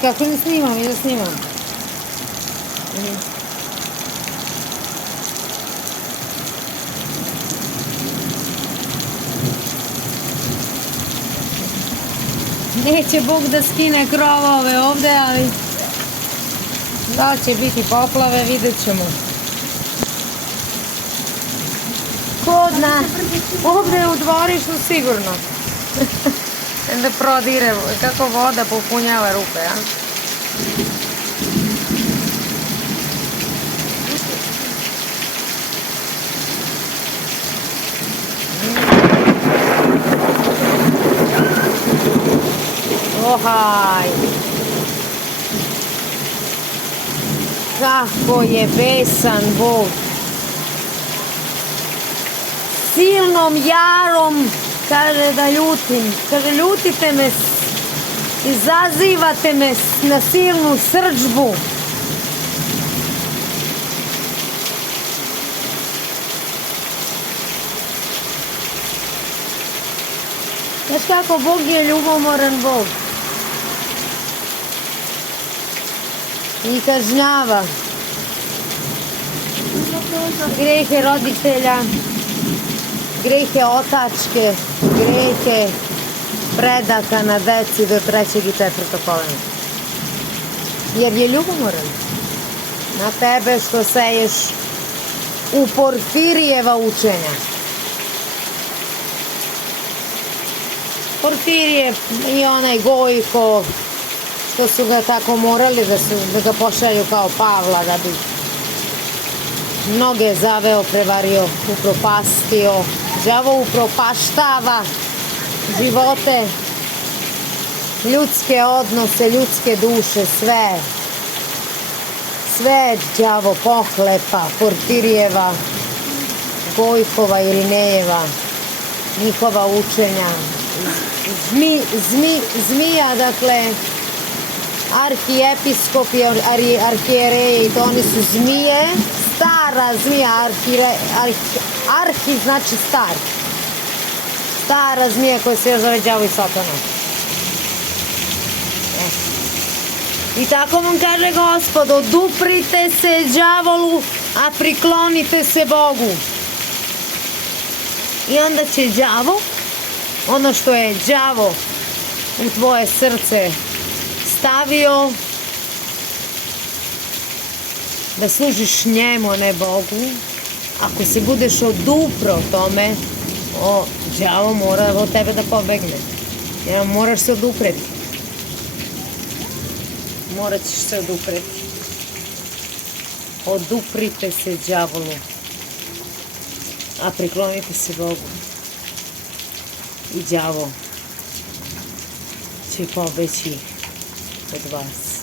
Kako ne snimam, ja snimam. Neće Bog da skine krovove ovde, ali da će biti poplave, vidjet ćemo. Ovde u dvorištu sigurno. Da prodire, kako voda popunjava rupe, a? Ohaj! Kako je besan Bog! Silnom jarom kaže da ljutim. Kaže, ljutite me, izazivate me na silnu srdžbu. Znaš kako, Bog je ljubomoran Bog. I kažnjava grehe roditelja, grehe otačke, grehe predaka na deci do 3. i 4. kolena. Jer je ljubomoran na tebe što seješ u Porfirijeva učenja. Porfirije i onaj Gojko, što su ga tako morali da ga pošalju kao Pavla, da bi mnoge zaveo, prevario, upropastio. Đavo upropaštava živote, ljudske odnose, ljudske duše, sve. Sve đavo pohlepa, Porfirijeva, Gojkova, Irinejeva, njihova učenja. Zmija, dakle, arhijepiskop i arhijereji, to oni su zmije, stara zmija, arhi znači star, stara zmija koja se još zove đavo i satana. I tako vam kaže Gospod, oduprite se đavolu, a priklonite se Bogu. I onda će đavo, ono što je đavo u tvoje srce stavio, da služiš njemu, a ne Bogu, ako se budeš odupro tome, đavo mora od tebe da pobegne. Jer moraš se odupreti. Morat ćeš se odupreti. Oduprite se đavolu, a priklonite se Bogu. I đavo će pobeći od vas.